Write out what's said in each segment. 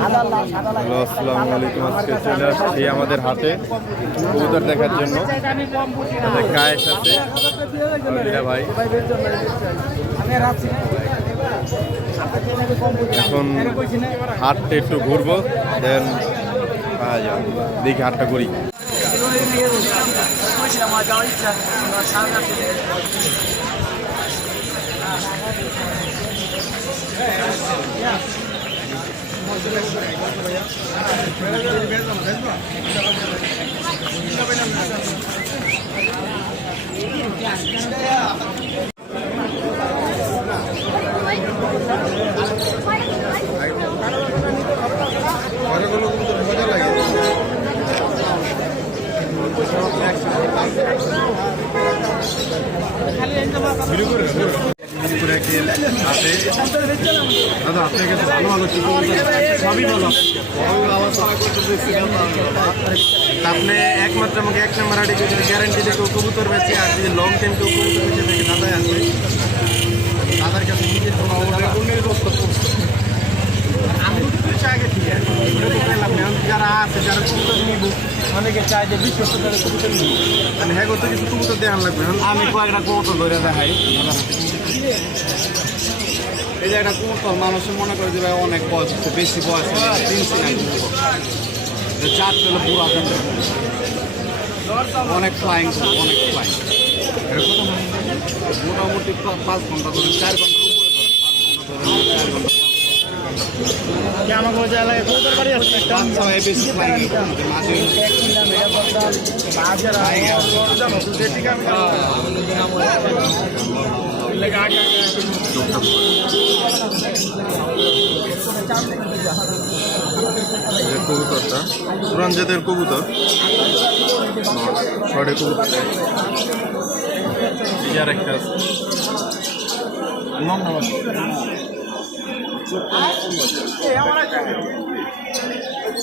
Hello, আসসালামু আলাইকুম। আজকে চলে আসছি আমাদের হাটে কবুতর দেখার জন্য। আমাদের কায়েস আছে, লীলা ভাই। এখন হাটটা একটু ঘুরবো, দেন দেখি হাটটা ঘুরি। আপনি একমাত্র আমাকে 1 নম্বর আড়ি গ্যারান্টি দিয়ে কেউ কবুতর বেঁচে, আর যদি লং টাইম কেউ কবুতর বেঁচে থেকে দাদাই আসবে, দাদার কাছে নিজের কোনো আগে ঠিক আছে। যারা আছে যারা কবুতর নিব, অনেকে চায় যে বিশ্বস্ত কবুতর নিব, মানে হ্যাঁ করতে কিছু কবুতর দেওয়ার লাগবে। আমি কয়েকটা কবুতর ধরে দেখাই। এই যে একটা কবুতর মানুষের মনে করে যে ভাই অনেক বয়স হচ্ছে, বেশি বয়স চার চলে পুরো অনেক ফ্লাইং, অনেক ফ্লাইং। মোটামুটি 5 ঘন্টা ধরে, 4 ঘন্টার উপরে ধরেন, 5 ঘন্টা ধরে, 4 ঘন্টা। আমার এলাকায় কবুতর বাড়ি আছে, বেশি ফ্লাইং কবুতরটা পুরান জাতের কবুতর, ছড়ে কবুতর আর একটা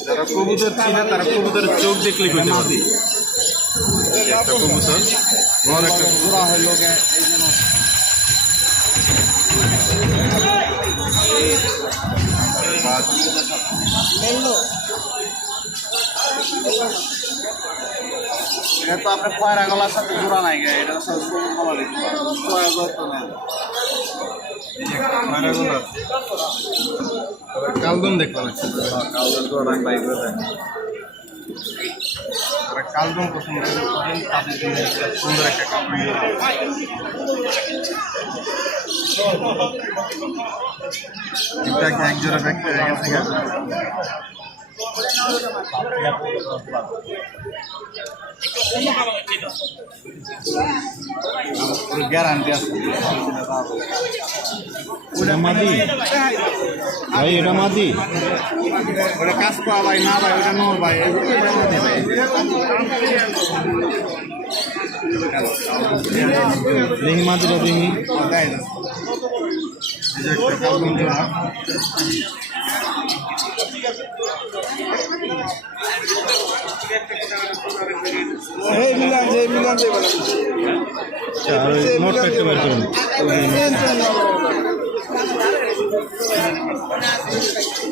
যারা কবুতর চিনে তারা কবুতরের চোখ দেখলে হইতে পারে। একটা কবুতর বড় একটা পুরা হইল এটা তো আপনার পয়রা গলার সাথে জোড়া নাই গে, এটা কালদম দেখলাম, কালদম পছন্দ তাদের জন্য সুন্দর একটা কাপড়। এক জোড়া ব্যাগ হয়ে গেছে, গ্যারান্টি আছে। ওটা মাদি ভাই, এটা মাদি, ওটা কাজ করা ভাই না ভাই, ওটা নর ভাই, এটা মাদি ভাই। দেখি মাদিটা দেখি,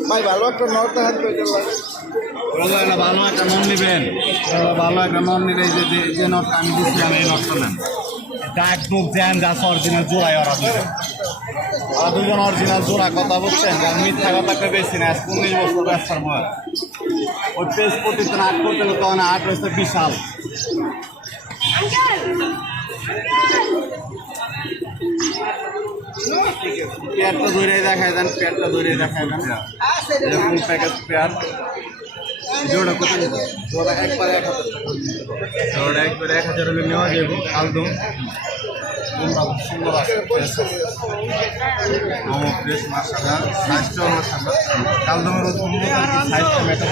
ভাই ভালো একটা নটা হাত ভালো একটা নন নিবেন, ভালো একটা নন নিলে যে নটটা আমি দিচ্ছিলাম এই নটটা নেন, ডাক ডুক জ্যান যাচ্ছে অরিজিনাল জোড়াই ওরা দুজন অরিজিনাল জোড়া। কথা বলছেন মিথ্যা কথা বেশি না, 19 বছর ব্যবসার বয়স। ওই পেজ প্রতিদিন 8 করতে তখন 8 হচ্ছে বিশাল। পেয়ারটা ধরে দেখায় দেন, পেয়ারটা ধরে দেখায় দেন, এরকম প্যাকেজ পেয়ার। জোড়া কত নিত? জোড়া একবারে 1000 টাকা, জোড়া একবারে 1000 হলে নেওয়া যাবে। কালদম সুন্দর আছে, ফ্রেশ মাশাআল্লাহ, সাইজটাও মাশাআল্লাহ। কালদমের সাইজটা ম্যাটার,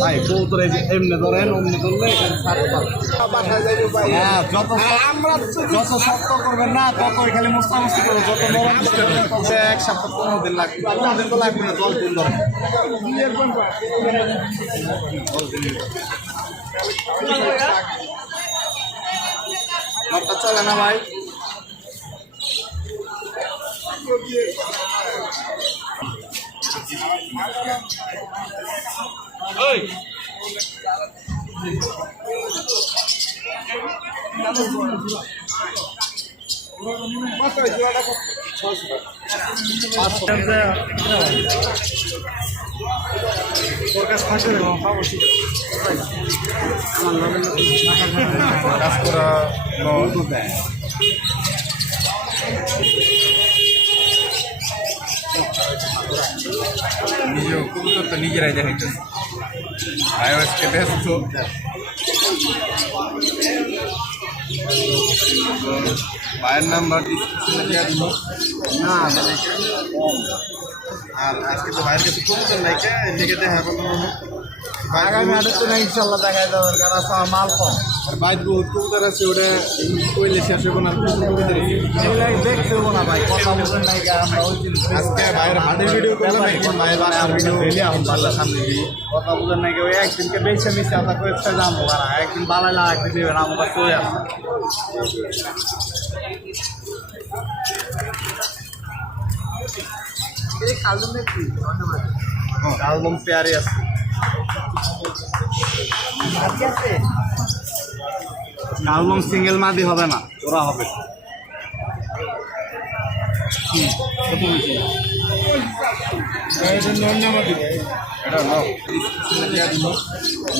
ভাই কবুতর এমনি ধরেন, অমনি ধরলে যত শক্ত করবেন না তত খালি মুস্তামস্তি করবে, যত নরম করবে 1 সপ্তাহ 15 দিন লাগবে, 15 দিন তো লাগবে না, 10 দিন ধরে। চলে না ভাই, কাজ করা নিজেও কবুতর তো নিজেরাই দেখাইতেছে আইওএসকে ব্যস্ত ভাইয়ের নাম্বার না আর আজকে তো ভাইয়ের কাছে কবুতর নাই কে লেগে দেখা করলো আগামী হাটে তো না ইনশাল্লাহ দেখা যাবে কারণ মাল কম আর বাইর বহুত কবুতর আছে ওটা কইলে শেষ হবো না দেখতে হবো না ভাই কথা বলবেন নাই আজকে ভাইয়ের হাটের ভিডিও করলাম এখন ভাইয়ের বাসার ভিডিও হইলে এখন পাল্লার সামনে দিই কথা বলবেন নাই ওই একদিনকে বেছে মিশে আমরা কয়েকটা জানবো আর একদিন বালাইলা একদিন দেবেন আমার কাছে চলে আসবে কালদম পেয়ারে আছে কালদম সিঙ্গেল মাদি হবে না ওরা হবে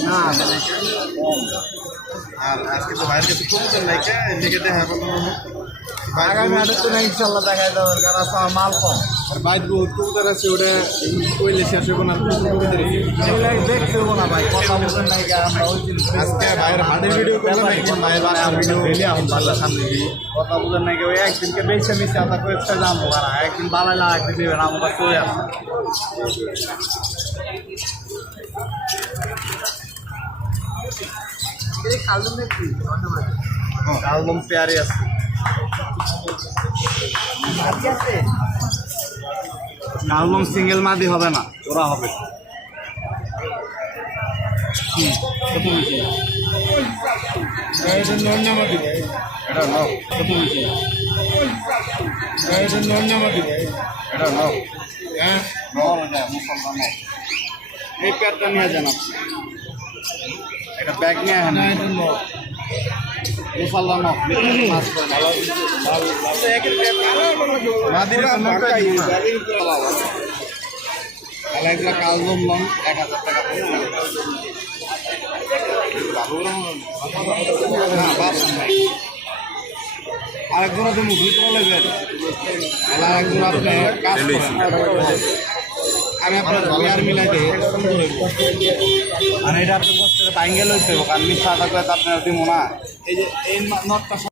না আর আজকে তো বাইরের কাছে কবুতর নাই কে লেগে দেখা করলো আগামী হাটে তো না ইনশাল্লাহ দেখা যাবে কারণ মাল কম আর বাইর বহুত কবুতর আছে ওটা কইলে শেষ হবো না দেখতে হবো না ভাই কথা বলবেন নাই আজকে ভাইয়ের হাটের ভিডিও করলাম এখন ভাইয়ের বাসার ভিডিও হইলে এখন পাল্লার সামনে দিই কথা বলবেন নাই ওই একদিনকে বেছে মিশে আমরা কয়েকটা জানবো আর একদিন বালাইলা একদিন দেবেন আমার কাছে চলে আসবে কালদম পেয়ারে আছে কালদম সিঙ্গেল মাদি হবে না ওরা হবে এই পেয়ারটা নিয়ে যান একটা ব্যাগ নিয়ে আসেন কালদম লং 1000 টাকা আরেকজন তো মুখি করে লাগবেন আরেকজন আপনি কাজ করেন আমি আপনার পেয়ার মিলাই দিই আর এটা আপনি বছরে বাইঙ্গেল হইতে হবে কারণ মিথ্যা থাকলে তো আপনার দিব না এই যে এই নটটা